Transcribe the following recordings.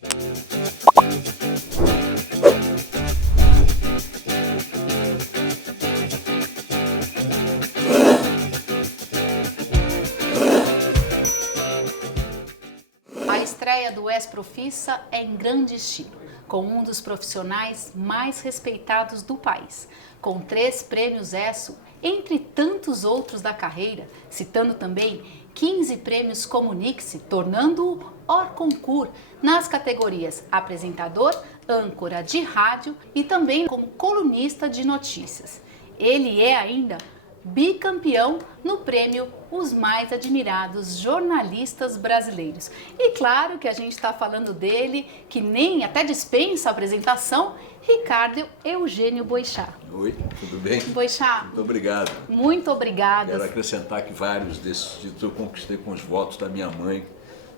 A estreia do ESPROFISSA é em grande estilo, com um dos profissionais mais respeitados do país, com 3 prêmios ESSO, entre tantos outros da carreira, citando também 15 prêmios Comunique-se, tornando-o hors concours nas categorias apresentador, âncora de rádio e também como colunista de notícias. Ele é ainda bicampeão no prêmio Os Mais Admirados Jornalistas Brasileiros. E claro que a gente está falando dele, que nem até dispensa a apresentação, Ricardo Eugênio Boixá. Oi, tudo bem? Boixá. Muito obrigado. Muito obrigada. Quero acrescentar que vários desses títulos eu conquistei com os votos da minha mãe.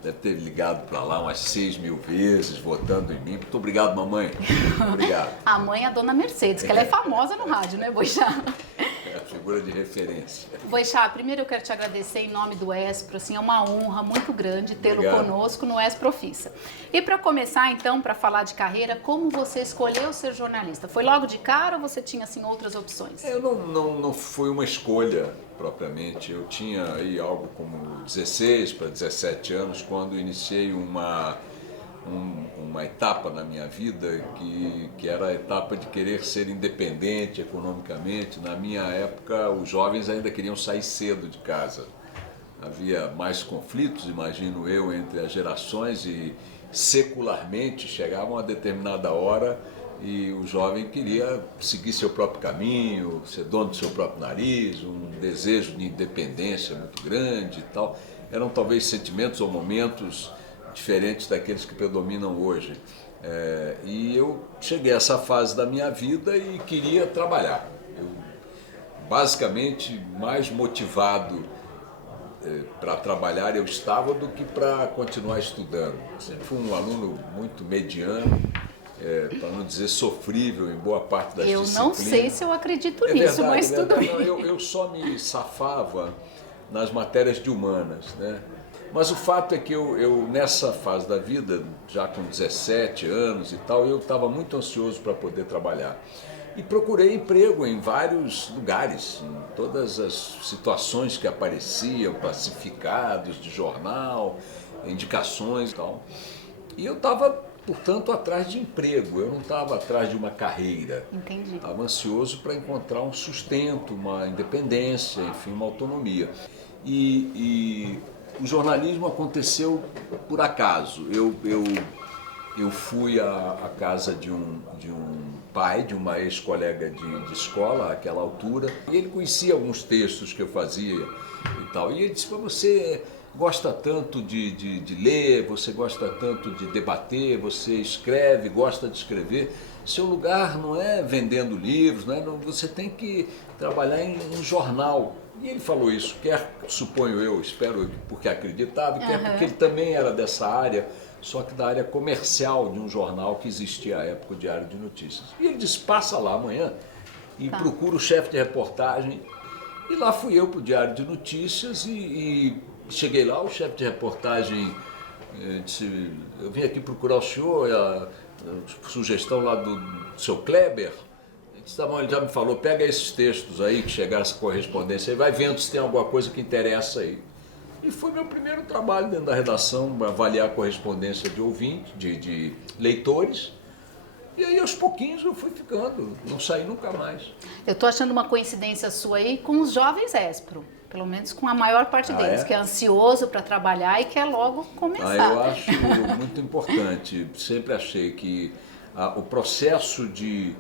Deve ter ligado para lá umas 6.000 vezes, votando em mim. Muito obrigado, mamãe. Obrigado. A mãe é a dona Mercedes, que ela é famosa no rádio, né, Boixá? É a figura de referência. Boixá, primeiro eu quero te agradecer em nome do ESPRO, assim, é uma honra muito grande tê-lo Obrigado. conosco no ESPROFISSA. E para começar, então, para falar de carreira, como você escolheu ser jornalista? Foi logo de cara ou você tinha, assim, outras opções? Eu não foi uma escolha propriamente. Eu tinha aí algo como 16 para 17 anos quando iniciei uma etapa na minha vida que era a etapa de querer ser independente economicamente. Na minha época, os jovens ainda queriam sair cedo de casa. Havia mais conflitos, imagino eu, entre as gerações e secularmente chegavam a determinada hora e o jovem queria seguir seu próprio caminho, ser dono do seu próprio nariz, um desejo de independência muito grande e tal. Eram talvez sentimentos ou momentos diferentes daqueles que predominam hoje. E eu cheguei a essa fase da minha vida e queria trabalhar. Eu, basicamente, mais motivado para trabalhar eu estava do que para continuar estudando. Sempre fui um aluno muito mediano, para não dizer sofrível em boa parte das disciplinas. Eu não sei se eu acredito nisso, mas tudo bem. Não, eu só me safava nas matérias de humanas, né? Mas o fato é que eu nessa fase da vida, já com 17 anos e tal, eu estava muito ansioso para poder trabalhar. E procurei emprego em vários lugares, em todas as situações que apareciam, classificados de jornal, indicações e tal. E eu estava, portanto, atrás de emprego, eu não estava atrás de uma carreira. Entendi. Estava ansioso para encontrar um sustento, uma independência, enfim, uma autonomia. E o jornalismo aconteceu por acaso. Eu fui à casa de um pai, de uma ex-colega de escola, àquela altura, e ele conhecia alguns textos que eu fazia e tal. E ele disse: "Mas você gosta tanto de ler, você gosta tanto de debater, você escreve, gosta de escrever. Seu lugar não é vendendo livros, você tem que trabalhar em um jornal." E ele falou isso, quer, suponho eu, espero porque acreditava, quer porque ele também era dessa área, só que da área comercial de um jornal que existia à época, o Diário de Notícias. E ele disse: "Passa lá amanhã e procura o chefe de reportagem." E lá fui eu para o Diário de Notícias e cheguei lá, o chefe de reportagem disse: "Eu vim aqui procurar o senhor, a sugestão lá do seu Kleber." Ele já me falou: "Pega esses textos aí, que chegaram essa correspondência, e vai vendo se tem alguma coisa que interessa aí." E foi meu primeiro trabalho dentro da redação, avaliar a correspondência de ouvintes, de leitores. E aí, aos pouquinhos, eu fui ficando, não saí nunca mais. Eu estou achando uma coincidência sua aí com os jovens ESPRO, pelo menos com a maior parte deles, que é ansioso para trabalhar e quer logo começar. Eu acho muito importante, sempre achei que o processo de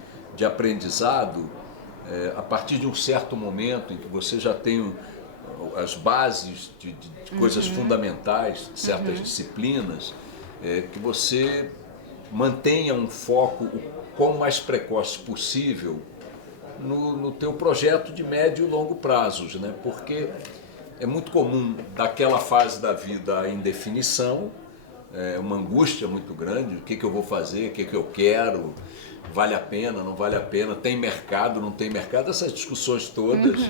aprendizado, a partir de um certo momento em que você já tem as bases de coisas fundamentais, de certas disciplinas, que você mantenha um foco o quão mais precoce possível no teu projeto de médio e longo prazos, né? Porque é muito comum daquela fase da vida a indefinição, uma angústia muito grande: o que eu vou fazer, o que eu quero, vale a pena, não vale a pena, tem mercado, não tem mercado, essas discussões todas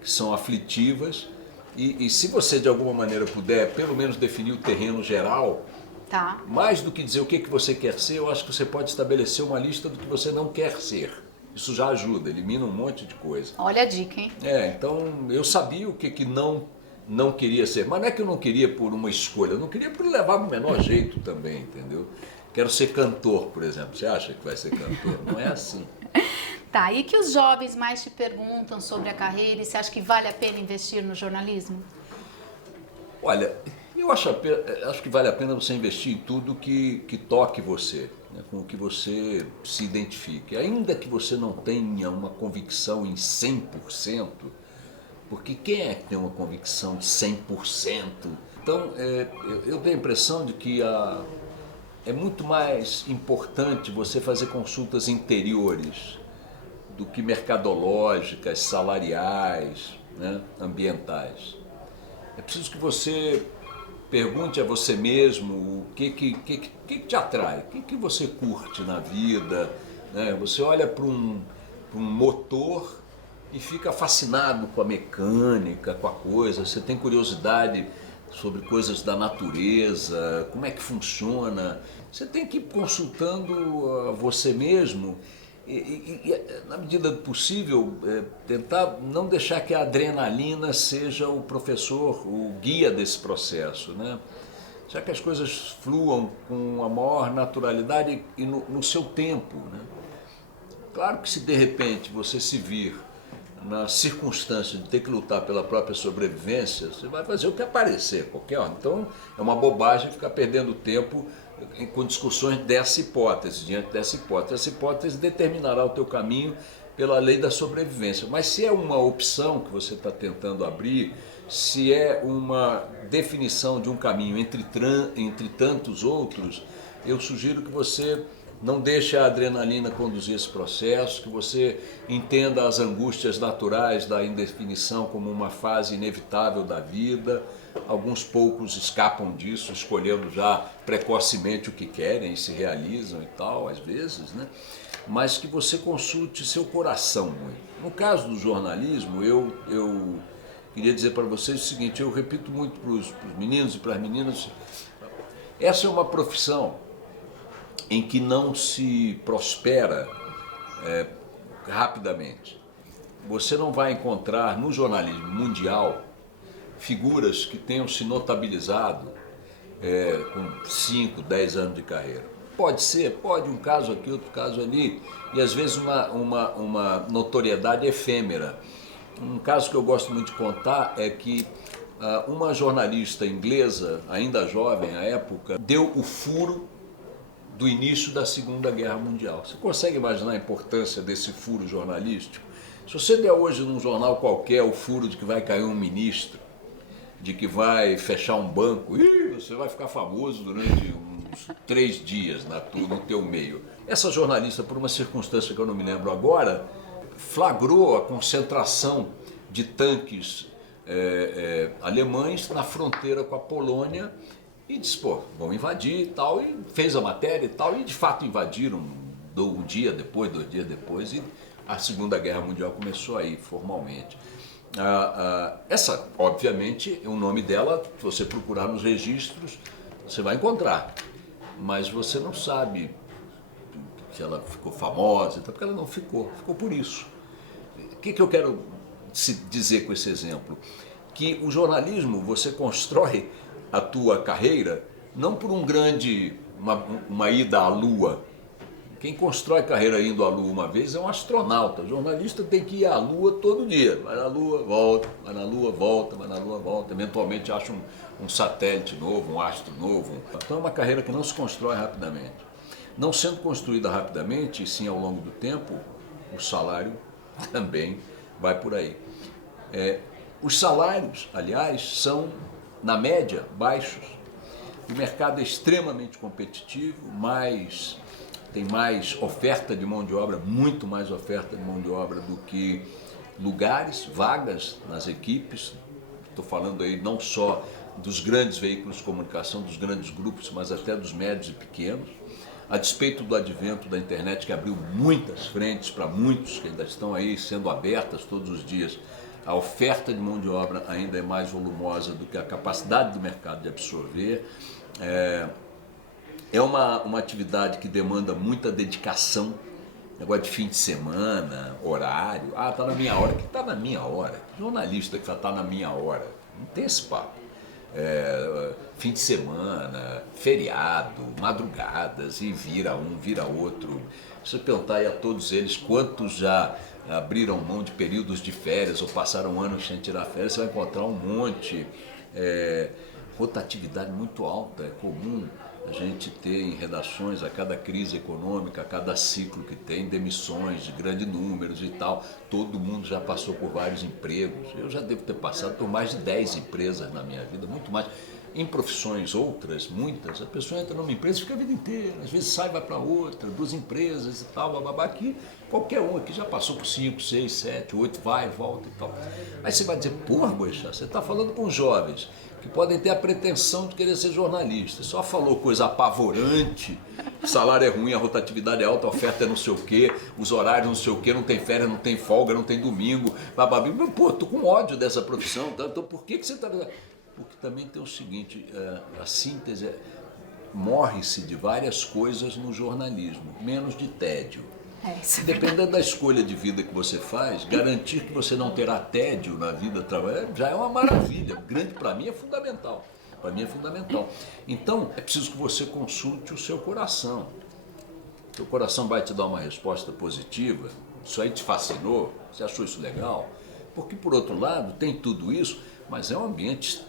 que são aflitivas. E se você de alguma maneira puder pelo menos definir o terreno geral, Tá. Mais do que dizer o que você quer ser, eu acho que você pode estabelecer uma lista do que você não quer ser. Isso já ajuda, elimina um monte de coisa. Olha a dica, hein? Então eu sabia o que não queria ser, mas não é que eu não queria por uma escolha, eu não queria por levar o menor jeito também, entendeu? Quero ser cantor, por exemplo. Você acha que vai ser cantor? Não é assim. Tá, e que os jovens mais te perguntam sobre a carreira e você acha que vale a pena investir no jornalismo? Olha, eu acho que vale a pena você investir em tudo que toque você, né, com o que você se identifique. Ainda que você não tenha uma convicção em 100%, porque quem é que tem uma convicção de 100%? Então, eu tenho a impressão de que é muito mais importante você fazer consultas interiores do que mercadológicas, salariais, né, ambientais. É preciso que você pergunte a você mesmo o que te atrai, o que você curte na vida, né? Você olha para um motor e fica fascinado com a mecânica, com a coisa, você tem curiosidade sobre coisas da natureza, como é que funciona. Você tem que ir consultando você mesmo e, na medida do possível, tentar não deixar que a adrenalina seja o professor, o guia desse processo, né? Já que as coisas fluam com a maior naturalidade e no seu tempo, né? Claro que se de repente você se vir na circunstância de ter que lutar pela própria sobrevivência, você vai fazer o que aparecer, qualquer hora. Então é uma bobagem ficar perdendo tempo com discussões dessa hipótese, diante dessa hipótese. Essa hipótese determinará o teu caminho pela lei da sobrevivência. Mas se é uma opção que você está tentando abrir, se é uma definição de um caminho entre tantos outros, eu sugiro que você não deixe a adrenalina conduzir esse processo, que você entenda as angústias naturais da indefinição como uma fase inevitável da vida. Alguns poucos escapam disso, escolhendo já precocemente o que querem e se realizam e tal, às vezes, né? Mas que você consulte seu coração muito. No caso do jornalismo, eu queria dizer para vocês o seguinte, eu repito muito para os meninos e para as meninas, essa é uma profissão em que não se prospera rapidamente. Você não vai encontrar no jornalismo mundial figuras que tenham se notabilizado com 5, 10 anos de carreira. Pode ser, pode um caso aqui, outro caso ali, e às vezes uma notoriedade efêmera. Um caso que eu gosto muito de contar é que uma jornalista inglesa, ainda jovem à época, deu o furo do início da Segunda Guerra Mundial. Você consegue imaginar a importância desse furo jornalístico? Se você der hoje num jornal qualquer o furo de que vai cair um ministro, de que vai fechar um banco, você vai ficar famoso durante uns 3 dias no teu meio. Essa jornalista, por uma circunstância que eu não me lembro agora, flagrou a concentração de tanques alemães na fronteira com a Polônia e disse, pô, vão invadir e tal, e fez a matéria e tal, e de fato invadiram um dia depois, 2 dias depois, e a Segunda Guerra Mundial começou aí, formalmente. Essa, obviamente, o nome dela, se você procurar nos registros, você vai encontrar, mas você não sabe se ela ficou famosa, porque ela não ficou por isso. O que eu quero dizer com esse exemplo? Que o jornalismo, você constrói a tua carreira não por uma ida à Lua. Quem constrói carreira indo à Lua uma vez é um astronauta. O jornalista tem que ir à Lua todo dia. Vai na Lua, volta, vai na Lua, volta, vai na Lua, volta. Eventualmente acha um satélite novo, um astro novo. Então é uma carreira que não se constrói rapidamente. Não sendo construída rapidamente, e sim ao longo do tempo, o salário também vai por aí. Os salários, aliás, são, na média, baixos. O mercado é extremamente competitivo, tem mais oferta de mão de obra, muito mais oferta de mão de obra do que lugares, vagas nas equipes. Estou falando aí não só dos grandes veículos de comunicação, dos grandes grupos, mas até dos médios e pequenos. A despeito do advento da internet, que abriu muitas frentes para muitos que ainda estão aí sendo abertas todos os dias, a oferta de mão de obra ainda é mais volumosa do que a capacidade do mercado de absorver. É uma atividade que demanda muita dedicação, negócio de fim de semana, horário. Ah, tá na minha hora. O que tá na minha hora? Jornalista que tá na minha hora. Não tem esse papo. Fim de semana, feriado, madrugadas, e vira um, vira outro. Se eu perguntar aí a todos eles quantos já abriram mão de períodos de férias ou passaram anos sem tirar férias, você vai encontrar um monte. Rotatividade muito alta, é comum a gente ter em redações, a cada crise econômica, a cada ciclo que tem, demissões de grandes números e tal. Todo mundo já passou por vários empregos. Eu já devo ter passado por mais de 10 empresas na minha vida, muito mais. Em profissões outras, muitas, a pessoa entra numa empresa e fica a vida inteira. Às vezes sai, vai para outra, 2 empresas e tal, bababá. Aqui, qualquer um aqui já passou por 5, 6, 7, 8, vai, volta e tal. Aí você vai dizer, porra, Boechat, você está falando com jovens que podem ter a pretensão de querer ser jornalista. Só falou coisa apavorante, o salário é ruim, a rotatividade é alta, a oferta é não sei o quê, os horários não sei o quê, não tem férias, não tem folga, não tem domingo, bababi. Pô, tô com ódio dessa profissão, tá? Então por que você está... Porque também tem o seguinte, a síntese morre-se de várias coisas no jornalismo, menos de tédio. Dependendo da escolha de vida que você faz, garantir que você não terá tédio na vida já é uma maravilha. Grande para mim é fundamental. Para mim é fundamental. Então, é preciso que você consulte o seu coração. Seu coração vai te dar uma resposta positiva. Isso aí te fascinou? Você achou isso legal? Porque, por outro lado, tem tudo isso, mas é um ambiente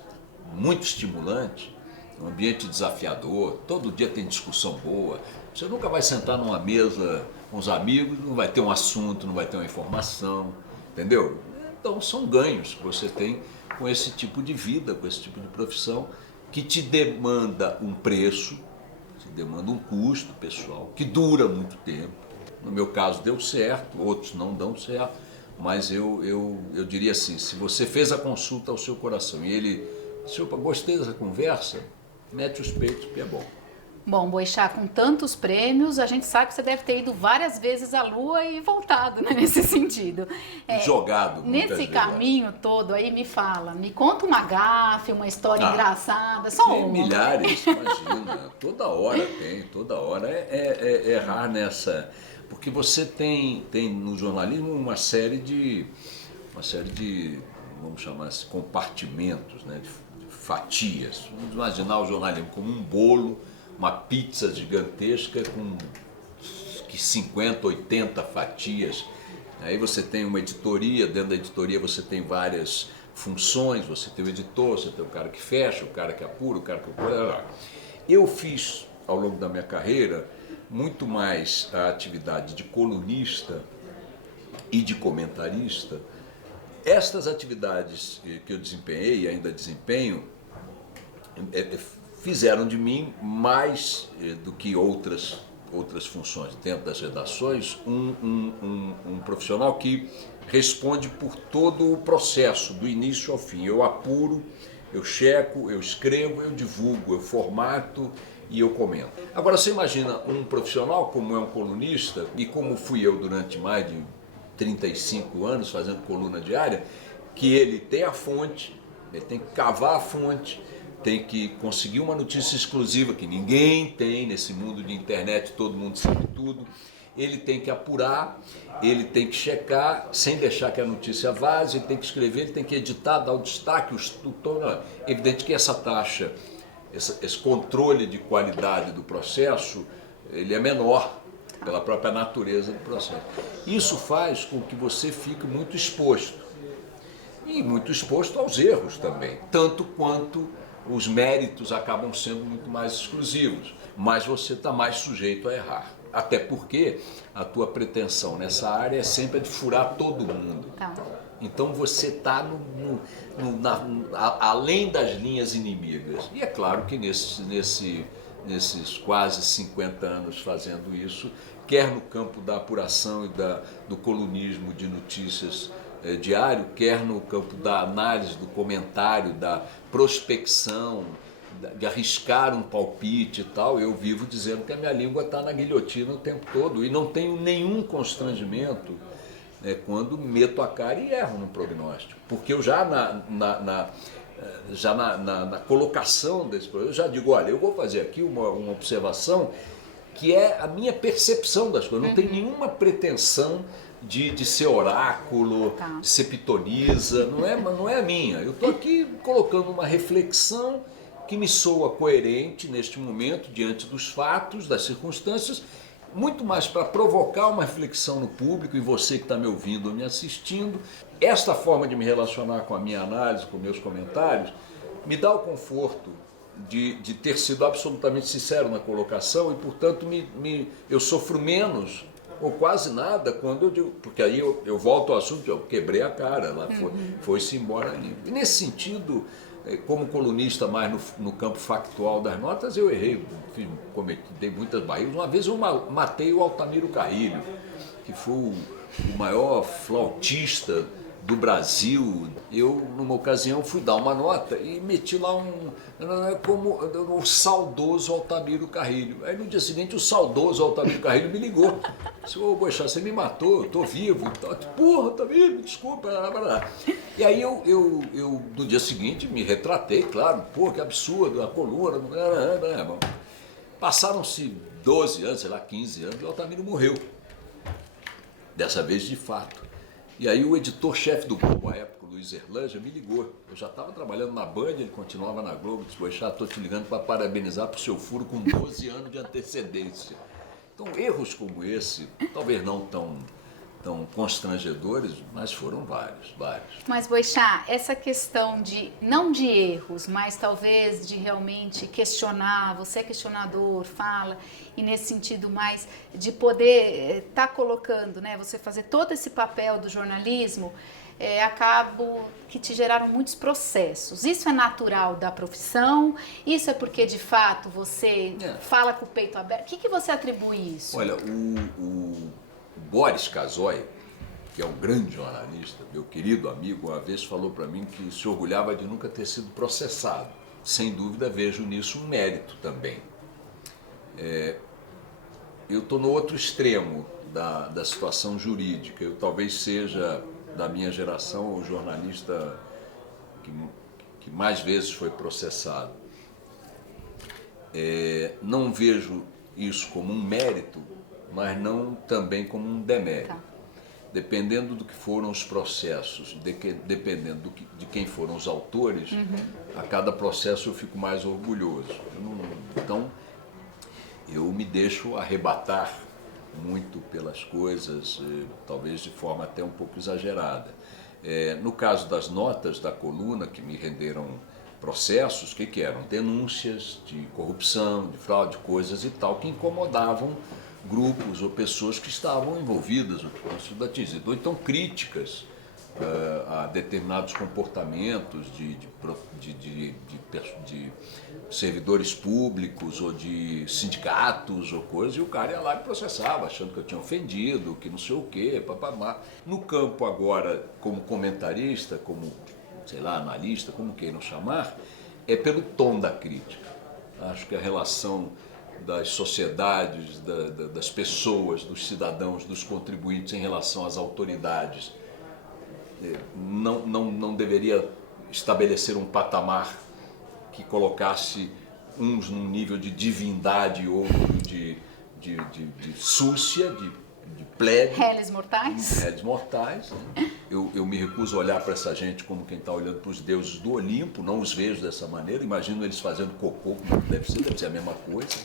muito estimulante, um ambiente desafiador. Todo dia tem discussão boa. Você nunca vai sentar numa mesa com os amigos, não vai ter um assunto, não vai ter uma informação, entendeu? Então são ganhos que você tem com esse tipo de vida, com esse tipo de profissão, que te demanda um preço, te demanda um custo pessoal, que dura muito tempo. No meu caso deu certo, outros não dão certo, mas eu diria assim, se você fez a consulta ao seu coração e ele, opa, gostei dessa conversa, mete os peitos que é bom. Bom, Boechat, com tantos prêmios, a gente sabe que você deve ter ido várias vezes à Lua e voltado, né, nesse sentido. Jogado muitas nesse vezes. Caminho todo aí, me conta uma gafe, uma história engraçada, só tem uma. Milhares, imagina, toda hora é errar nessa, porque você tem no jornalismo uma série de, vamos chamar assim, compartimentos, né, de fatias. Vamos imaginar o jornalismo como um bolo, uma pizza gigantesca com 50, 80 fatias. Aí você tem uma editoria, dentro da editoria você tem várias funções, você tem o editor, você tem o cara que fecha, o cara que apura, o cara que apura. Eu fiz, ao longo da minha carreira, muito mais a atividade de colunista e de comentarista. Estas atividades que eu desempenhei e ainda desempenho fizeram de mim, mais do que outras funções dentro das redações, um profissional que responde por todo o processo, do início ao fim. Eu apuro, eu checo, eu escrevo, eu divulgo, eu formato e eu comento. Agora você imagina um profissional como é um colunista, e como fui eu durante mais de 35 anos fazendo coluna diária, que ele tem a fonte, ele tem que cavar a fonte, tem que conseguir uma notícia exclusiva que ninguém tem nesse mundo de internet, todo mundo sabe tudo. Ele tem que apurar, ele tem que checar, sem deixar que a notícia vaze, ele tem que escrever, ele tem que editar, dar o destaque, o tom. É evidente que essa taxa, esse controle de qualidade do processo, ele é menor pela própria natureza do processo. Isso faz com que você fique muito exposto, e muito exposto aos erros também, tanto quanto os méritos acabam sendo muito mais exclusivos, mas você está mais sujeito a errar. Até porque a tua pretensão nessa área é sempre a de furar todo mundo. Tá. Então você está além das linhas inimigas. E é claro que nesses quase 50 anos fazendo isso, quer no campo da apuração e do colunismo de notícias diário, quer no campo da análise, do comentário, da prospecção, de arriscar um palpite e tal, eu vivo dizendo que a minha língua está na guilhotina o tempo todo e não tenho nenhum constrangimento, né, quando meto a cara e erro no prognóstico, porque eu já já na colocação desse problema, eu já digo, olha, eu vou fazer aqui uma observação que é a minha percepção das coisas, não tem nenhuma pretensão de ser oráculo, de ser pitonisa, não é a minha. Eu estou aqui colocando uma reflexão que me soa coerente neste momento, diante dos fatos, das circunstâncias, muito mais para provocar uma reflexão no público, e você que está me ouvindo ou me assistindo. Esta forma de me relacionar com a minha análise, com meus comentários, me dá o conforto de ter sido absolutamente sincero na colocação e, portanto, eu sofro menos ou quase nada quando eu digo, porque aí eu volto ao assunto, eu quebrei a cara, ela foi-se embora ali. E nesse sentido, como colunista mais no campo factual das notas, eu errei, dei muitas barreiras. Uma vez eu matei o Altamiro Carrilho, que foi o maior flautista do Brasil. Eu, numa ocasião, fui dar uma nota e meti lá como o saudoso Altamiro Carrilho. Aí no dia seguinte o saudoso Altamiro Carrilho me ligou. Disse, ô Boechat, você me matou, eu tô vivo. Porra, Altamiro, me desculpa. E aí eu no dia seguinte me retratei, claro, pô, que absurdo, a coluna. Passaram-se 12 anos, sei lá, 15 anos, e o Altamiro morreu. Dessa vez de fato. E aí o editor-chefe do Globo, à época, Luiz Erlanger, me ligou. Eu já estava trabalhando na Band, ele continuava na Globo, disse, Boechat, estou te ligando para parabenizar por seu furo com 12 anos de antecedência. Então, erros como esse, talvez não tão constrangedores, mas foram vários. Mas, Boechat, essa questão não de erros, mas talvez de realmente questionar, você é questionador, fala, e nesse sentido mais de poder estar colocando, né, você fazer todo esse papel do jornalismo, acabo que te geraram muitos processos. Isso é natural da profissão? Isso é porque, de fato, você fala com o peito aberto? O que você atribui isso? Olha, o Boris Casoy, que é um grande jornalista, meu querido amigo, uma vez falou para mim que se orgulhava de nunca ter sido processado. Sem dúvida, vejo nisso um mérito também. Eu estou no outro extremo da situação jurídica. Eu talvez seja, da minha geração, o jornalista que mais vezes foi processado. Não vejo isso como um mérito, mas não também como um demérito. Dependendo do que foram os processos, dependendo de quem foram os autores, a cada processo eu fico mais orgulhoso. Então, eu me deixo arrebatar muito pelas coisas, talvez de forma até um pouco exagerada. No caso das notas da coluna, que me renderam processos, que eram? Denúncias de corrupção, de fraude, coisas e tal, que incomodavam grupos ou pessoas que estavam envolvidas, ou então críticas a determinados comportamentos de servidores públicos ou de sindicatos ou coisas, e o cara ia lá e processava, achando que eu tinha ofendido, que não sei o quê, papapá. No campo agora, como comentarista, como, sei lá, analista, como queiram chamar, é pelo tom da crítica. Acho que a relação das sociedades, das pessoas, dos cidadãos, dos contribuintes em relação às autoridades não deveria estabelecer um patamar que colocasse uns num nível de divindade e outro de súcia, de plebe. Réis mortais. Réis mortais. Né? Eu me recuso a olhar para essa gente como quem está olhando para os deuses do Olimpo, não os vejo dessa maneira, imagino eles fazendo cocô, como deve ser a mesma coisa.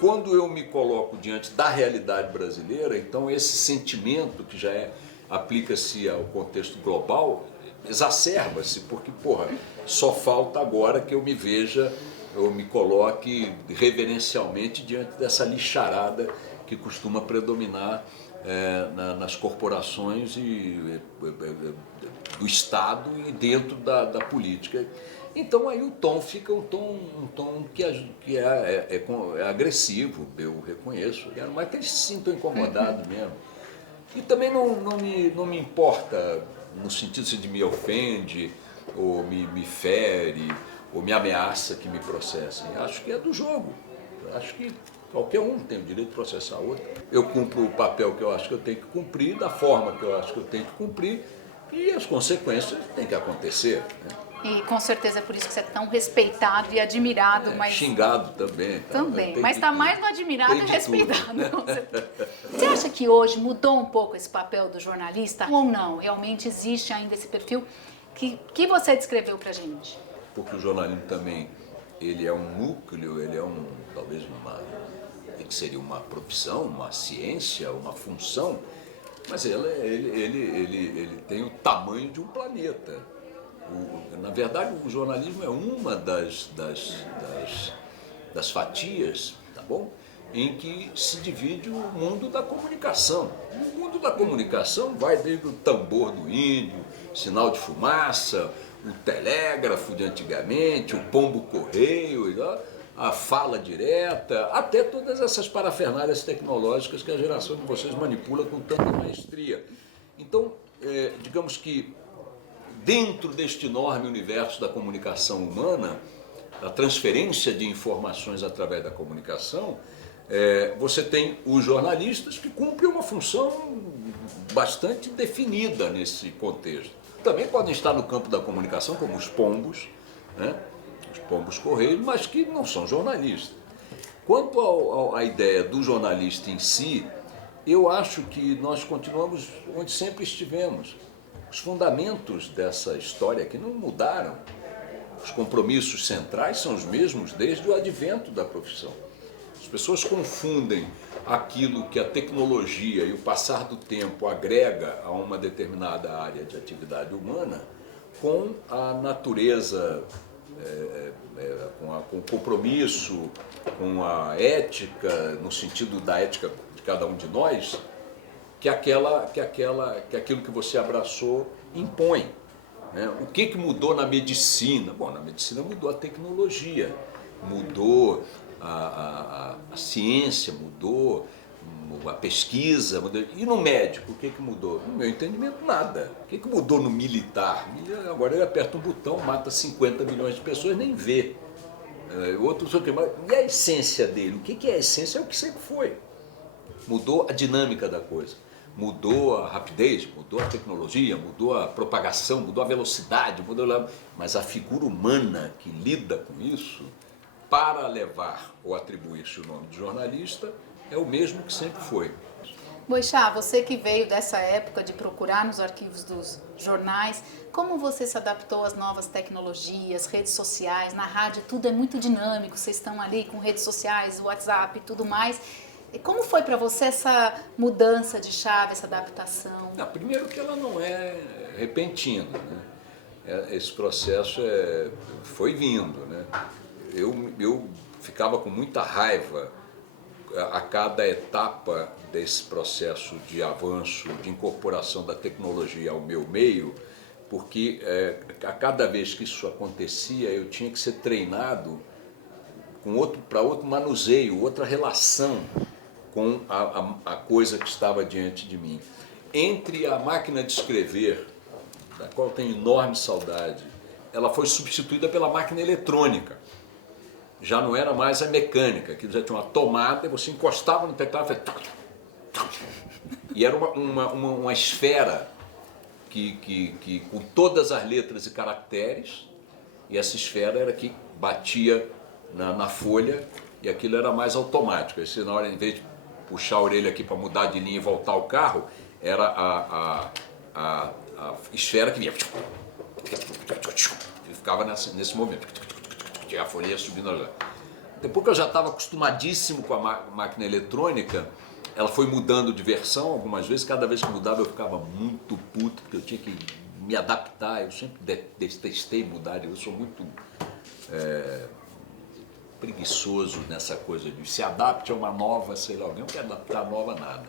Quando eu me coloco diante da realidade brasileira, então esse sentimento que já aplica-se ao contexto global, exacerba-se, porque, só falta agora que eu me veja, eu me coloque reverencialmente diante dessa lixarada que costuma predominar nas corporações do Estado e dentro da política. Então aí o tom fica um tom que é agressivo, eu reconheço, mas que eles se sintam incomodados mesmo. E também não me importa no sentido de me ofende, ou me fere, ou me ameaça que me processem. Acho que é do jogo. Acho que qualquer um tem o direito de processar outro. Eu cumpro o papel que eu acho que eu tenho que cumprir, da forma que eu acho que eu tenho que cumprir, e as consequências têm que acontecer. Né? E com certeza é por isso que você é tão respeitado e admirado, mas... Xingado também. Também, mas está mais no admirado e tem de respeitado. Com certeza. Você acha que hoje mudou um pouco esse papel do jornalista ou não? Realmente existe ainda esse perfil que você descreveu pra gente? Porque o jornalismo também, ele é um núcleo, ele é talvez que seria uma profissão, uma ciência, uma função, mas ele tem o tamanho de um planeta. Na verdade, o jornalismo é uma das fatias, tá bom? Em que se divide o mundo da comunicação. O mundo da comunicação vai desde o tambor do índio, sinal de fumaça, o telégrafo de antigamente, o pombo-correio, a fala direta, até todas essas parafernálias tecnológicas que a geração de vocês manipula com tanta maestria. Então, digamos que dentro deste enorme universo da comunicação humana, da transferência de informações através da comunicação, você tem os jornalistas que cumprem uma função bastante definida nesse contexto. Também podem estar no campo da comunicação, como os pombos, né? Os pombos-correios, mas que não são jornalistas. Quanto à ideia do jornalista em si, eu acho que nós continuamos onde sempre estivemos. Os fundamentos dessa história aqui não mudaram. Os compromissos centrais são os mesmos desde o advento da profissão. As pessoas confundem aquilo que a tecnologia e o passar do tempo agrega a uma determinada área de atividade humana com a natureza, com o compromisso, com a ética, no sentido da ética de cada um de nós, que aquilo que você abraçou impõe. Né? O que mudou na medicina? Bom, na medicina mudou a tecnologia, mudou a ciência, mudou a pesquisa, mudou. E no médico, o que mudou? No meu entendimento, nada. O que mudou no militar? Agora ele aperta um botão, mata 50 milhões de pessoas, nem vê. E a essência dele? O que é a essência? É o que sempre foi. Mudou a dinâmica da coisa. Mudou a rapidez, mudou a tecnologia, mudou a propagação, mudou a velocidade, mas a figura humana que lida com isso, para levar ou atribuir-se o nome de jornalista, é o mesmo que sempre foi. Boixá, você que veio dessa época de procurar nos arquivos dos jornais, como você se adaptou às novas tecnologias, redes sociais? Na rádio tudo é muito dinâmico, vocês estão ali com redes sociais, WhatsApp e tudo mais. E como foi para você essa mudança de chave, essa adaptação? Primeiro que ela não é repentina, né? Esse processo foi vindo, né? Eu ficava com muita raiva a cada etapa desse processo de avanço, de incorporação da tecnologia ao meu meio, porque a cada vez que isso acontecia eu tinha que ser treinado para outro manuseio, outra relação com a coisa que estava diante de mim. Entre a máquina de escrever, da qual eu tenho enorme saudade, ela foi substituída pela máquina eletrônica. Já não era mais a mecânica, que já tinha uma tomada, e você encostava no teclado e era uma esfera com todas as letras e caracteres, e essa esfera era que batia na folha, e aquilo era mais automático. Esse, na hora, em vez de puxar a orelha aqui para mudar de linha e voltar o carro, era a esfera que vinha e ficava nesse momento. A folha ia subindo lá. Depois que eu já estava acostumadíssimo com a máquina eletrônica, ela foi mudando de versão algumas vezes. Cada vez que mudava eu ficava muito puto, porque eu tinha que me adaptar. Eu sempre detestei mudar, eu sou muito preguiçoso nessa coisa de se adapte a uma nova, sei lá, alguém não quer adaptar a nova nada.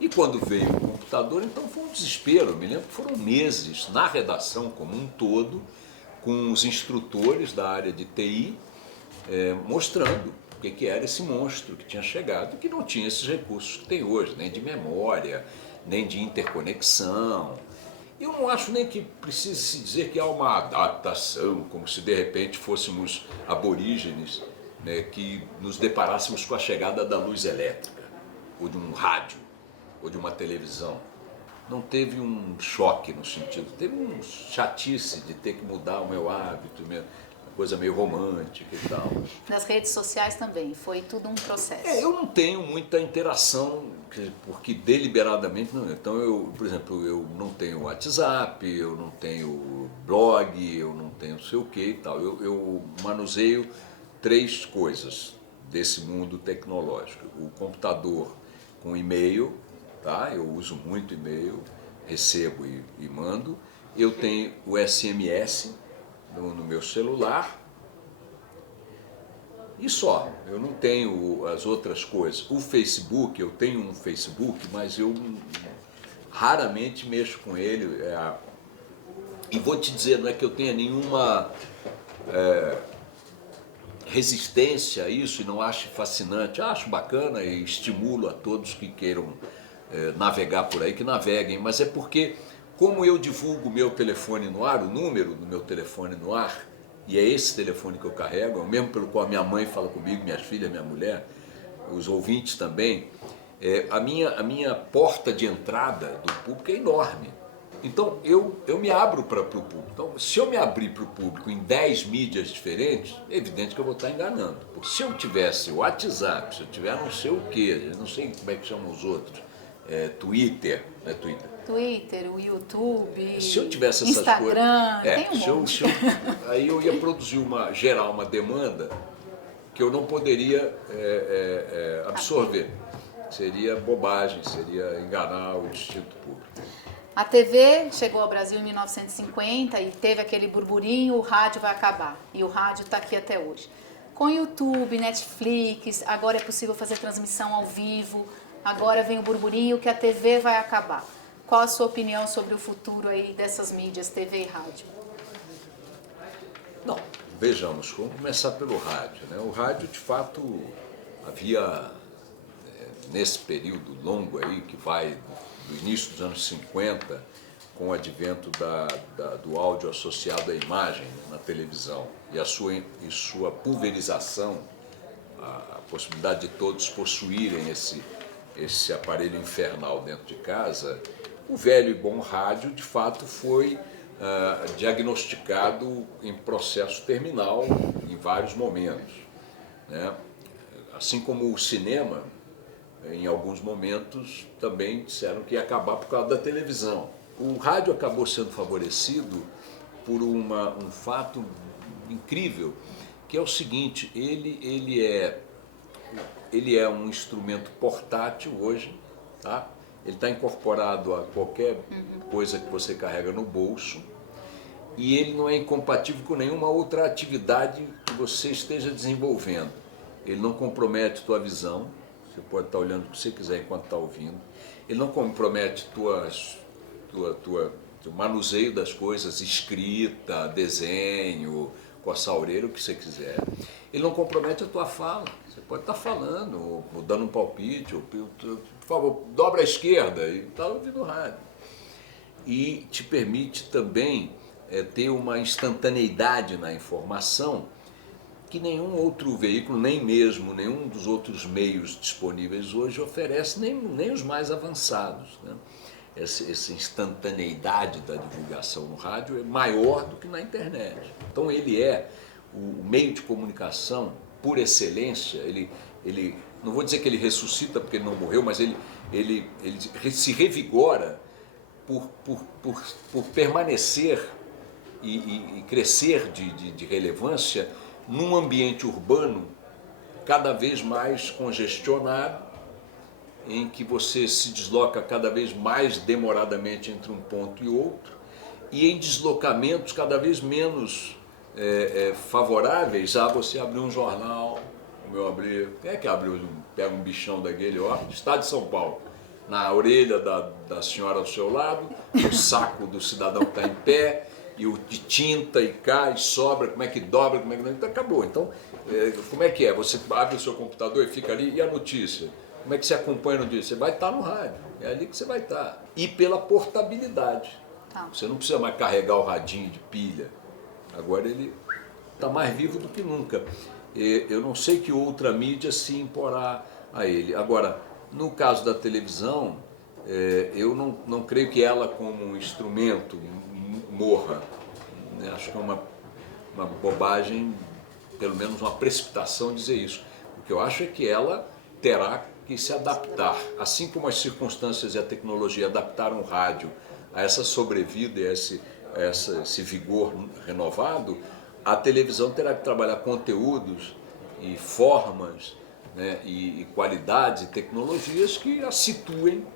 E quando veio o computador, então foi um desespero. Eu me lembro que foram meses na redação como um todo, com os instrutores da área de TI, mostrando o que era esse monstro que tinha chegado, que não tinha esses recursos que tem hoje, nem de memória, nem de interconexão. Eu não acho nem que precise se dizer que há uma adaptação, como se de repente fôssemos aborígenes, né, que nos deparássemos com a chegada da luz elétrica, ou de um rádio, ou de uma televisão. não teve um choque no sentido, teve um chatice de ter que mudar o meu hábito, uma coisa meio romântica e tal. Nas redes sociais também, foi tudo um processo. Eu não tenho muita interação, porque deliberadamente não. Então, por exemplo, eu não tenho WhatsApp, eu não tenho blog, eu não tenho não sei o que e tal. Eu manuseio 3 coisas desse mundo tecnológico. O computador com e-mail, tá? Eu uso muito e-mail, recebo e mando. Eu tenho o SMS no meu celular e só. Eu não tenho as outras coisas. O Facebook, eu tenho um Facebook, mas eu raramente mexo com ele. E vou te dizer, não é que eu tenha nenhuma resistência a isso e não acho fascinante, acho bacana e estimulo a todos que queiram navegar por aí, que naveguem, mas é porque, como eu divulgo o meu telefone no ar, o número do meu telefone no ar, e é esse telefone que eu carrego, é o mesmo pelo qual minha mãe fala comigo, minhas filhas, minha mulher, os ouvintes também, a minha porta de entrada do público é enorme. Então, eu me abro para o público. Então, se eu me abrir para o público em 10 mídias diferentes, é evidente que eu vou estar enganando. Porque se eu tivesse o WhatsApp, se eu tiver não sei o quê, eu não sei como é que chamam os outros, Twitter, né, Twitter, o YouTube, se eu tivesse essas Instagram, coisas, tem um monte. aí eu ia produzir gerar uma demanda que eu não poderia absorver. Seria bobagem, seria enganar o instinto público. A TV chegou ao Brasil em 1950 e teve aquele burburinho, o rádio vai acabar. E o rádio está aqui até hoje. Com YouTube, Netflix, agora é possível fazer transmissão ao vivo, agora vem o burburinho que a TV vai acabar. Qual a sua opinião sobre o futuro aí dessas mídias, TV e rádio? Não, vejamos, vamos começar pelo rádio, né? O rádio, de fato, havia, nesse período longo aí, que vai do início dos anos 50, com o advento do áudio associado à imagem na televisão e sua pulverização, a possibilidade de todos possuírem esse aparelho infernal dentro de casa, o velho e bom rádio, de fato, foi diagnosticado em processo terminal em vários momentos, né? Assim como o cinema, em alguns momentos também disseram que ia acabar por causa da televisão. O rádio acabou sendo favorecido por um fato incrível, que é o seguinte: ele é um instrumento portátil hoje, tá? Ele está incorporado a qualquer coisa que você carrega no bolso e ele não é incompatível com nenhuma outra atividade que você esteja desenvolvendo. Ele não compromete tua visão. Você pode estar olhando o que você quiser enquanto está ouvindo. Ele não compromete o manuseio das coisas, escrita, desenho, coçar a orelha, o que você quiser. Ele não compromete a tua fala. Você pode estar falando, ou dando um palpite, ou, por favor, dobra à esquerda, e está ouvindo rádio. E te permite também ter uma instantaneidade na informação que nenhum outro veículo, nem mesmo nenhum dos outros meios disponíveis hoje oferece, nem os mais avançados, né? Essa instantaneidade da divulgação no rádio é maior do que na internet. Então ele é o meio de comunicação por excelência. Ele não vou dizer que ele ressuscita porque ele não morreu, mas ele se revigora por permanecer e crescer de relevância num ambiente urbano cada vez mais congestionado, em que você se desloca cada vez mais demoradamente entre um ponto e outro, e em deslocamentos cada vez menos favoráveis a você abrir um jornal, como eu abri. Quem é que abriu, pega um bichão daquele, ó, Estado de São Paulo, na orelha da senhora ao seu lado, o saco do cidadão que está em pé, e o de tinta, e cai, sobra, como é que dobra, como é que não... Então acabou. Então, como é que é? Você abre o seu computador e fica ali, e a notícia? Como é que você acompanha a notícia? Você vai estar no rádio, é ali que você vai estar. E pela portabilidade. Você não precisa mais carregar o radinho de pilha. Agora ele está mais vivo do que nunca. Eu não sei que outra mídia se imporá a ele. Agora, no caso da televisão, Eu não creio que ela, como um instrumento, morra. Acho que é uma bobagem, pelo menos uma precipitação dizer isso. O que eu acho é que ela terá que se adaptar, assim como as circunstâncias e a tecnologia adaptaram o rádio a essa sobrevida e esse vigor renovado, a televisão terá que trabalhar conteúdos e formas, né, e qualidades e tecnologias que a situem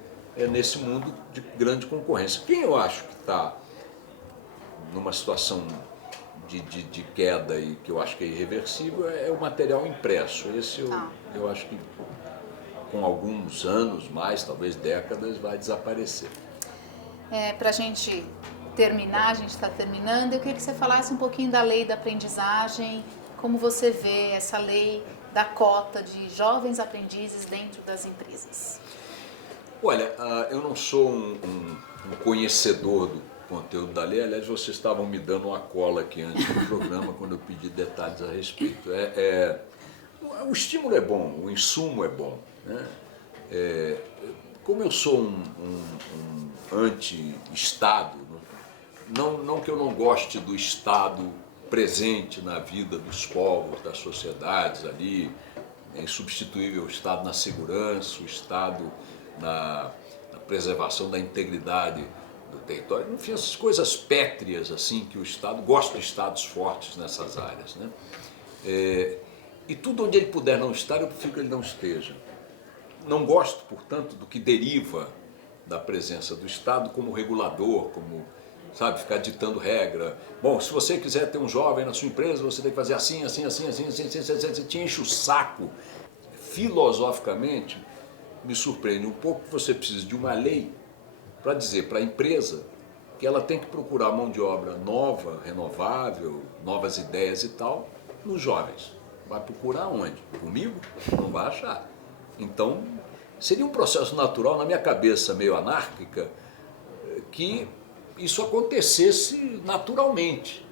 nesse mundo de grande concorrência. Quem eu acho que está numa situação de queda e que eu acho que é irreversível é o material impresso. Esse eu acho que com alguns anos, mais talvez décadas, vai desaparecer. Para a gente terminar, a gente está terminando, eu queria que você falasse um pouquinho da lei da aprendizagem, como você vê essa lei da cota de jovens aprendizes dentro das empresas. Olha, eu não sou um conhecedor do conteúdo da lei, aliás, vocês estavam me dando uma cola aqui antes do programa quando eu pedi detalhes a respeito. O estímulo é bom, o insumo é bom, né? Como eu sou um anti-Estado, não que eu não goste do Estado presente na vida dos povos, das sociedades ali, é insubstituível o Estado na segurança, o Estado na preservação da integridade do território, enfim, essas coisas pétreas assim que o Estado, gosta de Estados fortes nessas áreas, né? E tudo onde ele puder não estar, eu prefiro que ele não esteja. Não gosto, portanto, do que deriva da presença do Estado como regulador, como, sabe, ficar ditando regra. Bom, se você quiser ter um jovem na sua empresa, você tem que fazer assim, assim, assim, assim, assim, assim, assim, você te enche o saco. Filosoficamente, me surpreende um pouco que você precisa de uma lei para dizer para a empresa que ela tem que procurar mão de obra nova, renovável, novas ideias e tal, nos jovens. Vai procurar onde? Comigo? Não vai achar. Então, seria um processo natural, na minha cabeça meio anárquica, que isso acontecesse naturalmente.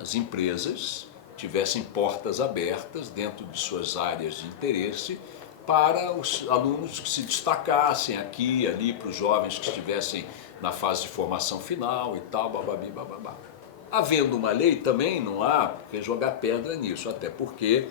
As empresas tivessem portas abertas dentro de suas áreas de interesse para os alunos que se destacassem aqui e ali, para os jovens que estivessem na fase de formação final e tal, bababi, bababá. Havendo uma lei também não há que jogar pedra nisso, até porque,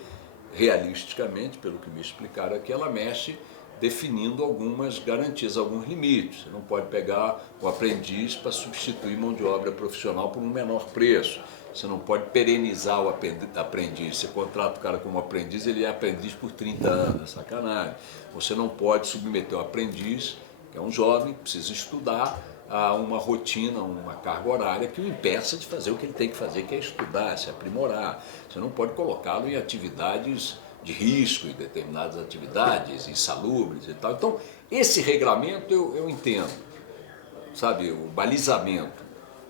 realisticamente, pelo que me explicaram aqui, ela mexe definindo algumas garantias, alguns limites. Você não pode pegar o aprendiz para substituir mão de obra profissional por um menor preço. Você não pode perenizar o aprendiz. Você contrata o cara como aprendiz, ele é aprendiz por 30 anos, sacanagem. Você não pode submeter o aprendiz, que é um jovem, que precisa estudar, a uma rotina, uma carga horária que o impeça de fazer o que ele tem que fazer, que é estudar, se aprimorar. Você não pode colocá-lo em atividades de risco, em determinadas atividades insalubres e tal. Então, esse regramento eu entendo, sabe, o balizamento.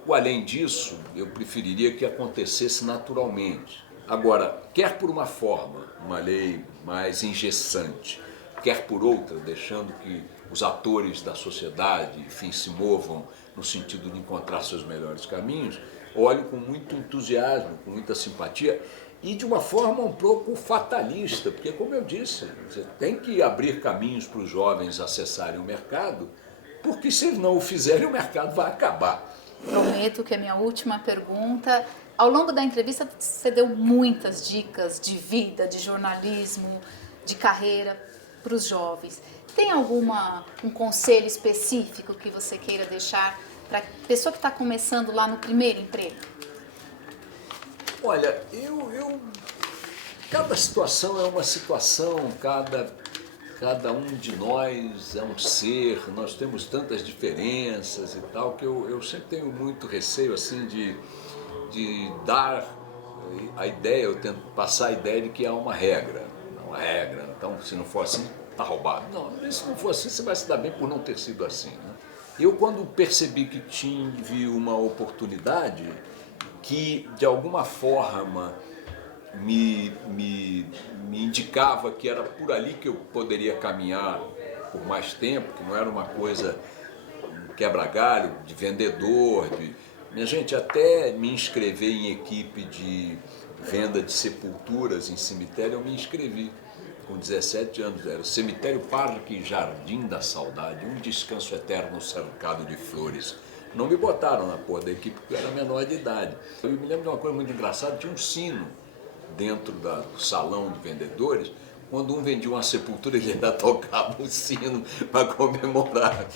Além disso, eu preferiria que acontecesse naturalmente. Agora, quer por uma forma, uma lei mais engessante, quer por outra, deixando que os atores da sociedade, enfim, se movam no sentido de encontrar seus melhores caminhos, olho com muito entusiasmo, com muita simpatia e de uma forma um pouco fatalista, porque, como eu disse, você tem que abrir caminhos para os jovens acessarem o mercado, porque se eles não o fizerem, o mercado vai acabar. Prometo que é a minha última pergunta. Ao longo da entrevista, você deu muitas dicas de vida, de jornalismo, de carreira para os jovens. Tem um conselho específico que você queira deixar para a pessoa que está começando lá no primeiro emprego? Olha, cada situação é uma situação, cada um de nós é um ser, nós temos tantas diferenças e tal, que eu sempre tenho muito receio assim de dar a ideia, eu tento passar a ideia de que há uma regra. Não há regra, então se não for assim, está roubado. Não, se não for assim, você vai se dar bem por não ter sido assim, né? Eu, quando percebi que tive uma oportunidade que de alguma forma me indicava que era por ali que eu poderia caminhar por mais tempo, que não era uma coisa quebra-galho, de vendedor, Minha gente, até me inscrever em equipe de venda de sepulturas em cemitério, eu me inscrevi. com 17 anos, era Cemitério Parque Jardim da Saudade, um descanso eterno cercado de flores. Não me botaram na porra da equipe porque eu era menor de idade. Eu me lembro de uma coisa muito engraçada, tinha um sino dentro do salão de vendedores. Quando um vendia uma sepultura, ele ainda tocava o sino para comemorar.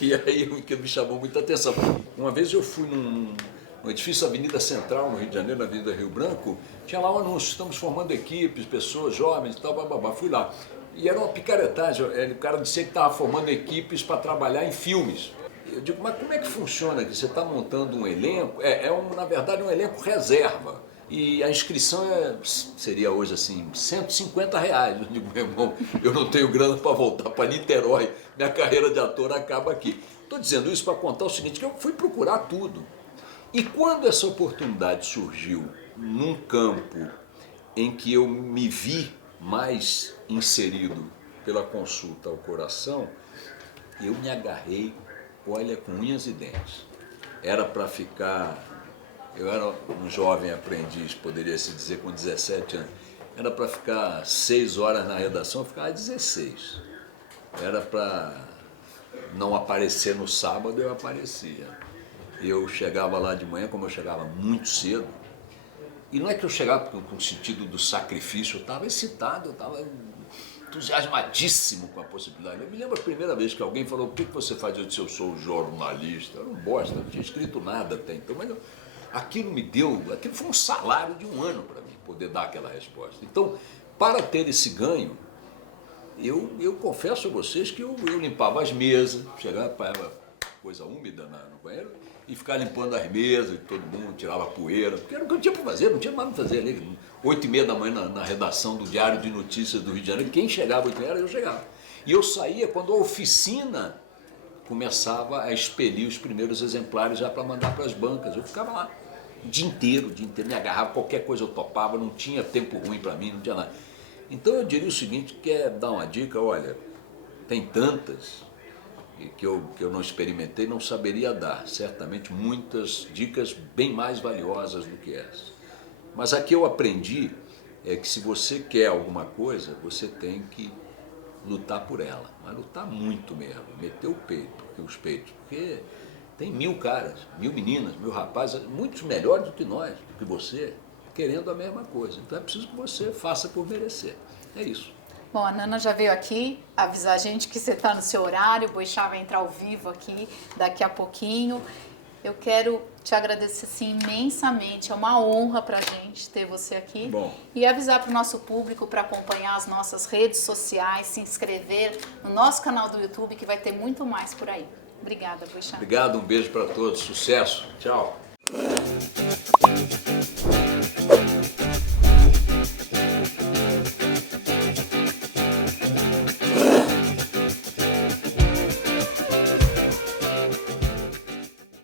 E aí o que me chamou muita atenção. Uma vez eu fui no edifício Avenida Central, no Rio de Janeiro, na Avenida Rio Branco, tinha lá um anúncio, estamos formando equipes, pessoas jovens e tal, bababá. Fui lá. E era uma picaretagem, o cara disse que estava formando equipes para trabalhar em filmes. Eu digo, mas como é que funciona aqui? Você está montando um elenco? Na verdade, um elenco reserva. E a inscrição seria hoje assim, R$ 150. Eu digo, meu irmão, eu não tenho grana para voltar para Niterói, minha carreira de ator acaba aqui. Estou dizendo isso para contar o seguinte, que eu fui procurar tudo. E quando essa oportunidade surgiu num campo em que eu me vi mais inserido pela consulta ao coração, eu me agarrei, olha, com unhas e dentes. Era para ficar... Eu era um jovem aprendiz, poderia se dizer, com 17 anos. Era para ficar 6 horas na redação, eu ficava 16. Era para não aparecer no sábado, eu aparecia. Eu chegava lá de manhã, como eu chegava muito cedo, e não é que eu chegava com o sentido do sacrifício, eu estava excitado, eu estava entusiasmadíssimo com a possibilidade. Eu me lembro a primeira vez que alguém falou, o que você faz? Eu disse, eu sou jornalista. Eu era um bosta, não tinha escrito nada até então, mas aquilo foi um salário de um ano para mim, poder dar aquela resposta. Então, para ter esse ganho, eu confesso a vocês que eu limpava as mesas, chegava para coisa úmida no banheiro, e ficava limpando as mesas, e todo mundo tirava poeira, porque era o que eu tinha para fazer, não tinha mais o que fazer ali. 8h30 da manhã na redação do Diário de Notícias do Rio de Janeiro, quem chegava 8h30 eu chegava. E eu saía quando a oficina começava a expelir os primeiros exemplares já para mandar para as bancas. Eu ficava lá o dia inteiro, me agarrava, qualquer coisa eu topava, não tinha tempo ruim para mim, não tinha nada. Então eu diria o seguinte, quer dar uma dica, olha, tem tantas que eu não experimentei, não saberia dar, certamente muitas dicas bem mais valiosas do que essa. Mas a que eu aprendi é que se você quer alguma coisa, você tem que lutar por ela, mas lutar muito mesmo, meter os peitos, porque tem 1000 caras, 1000 meninas, 1000 rapazes, muitos melhores do que nós, do que você, querendo a mesma coisa. Então é preciso que você faça por merecer. É isso. Bom, a Nana já veio aqui avisar a gente que você está no seu horário, o Boixá vai entrar ao vivo aqui daqui a pouquinho. Eu quero te agradecer assim, imensamente, é uma honra para a gente ter você aqui. Bom. E avisar para o nosso público para acompanhar as nossas redes sociais, se inscrever no nosso canal do YouTube, que vai ter muito mais por aí. Obrigada, Boixá. Obrigado, um beijo para todos, sucesso, tchau.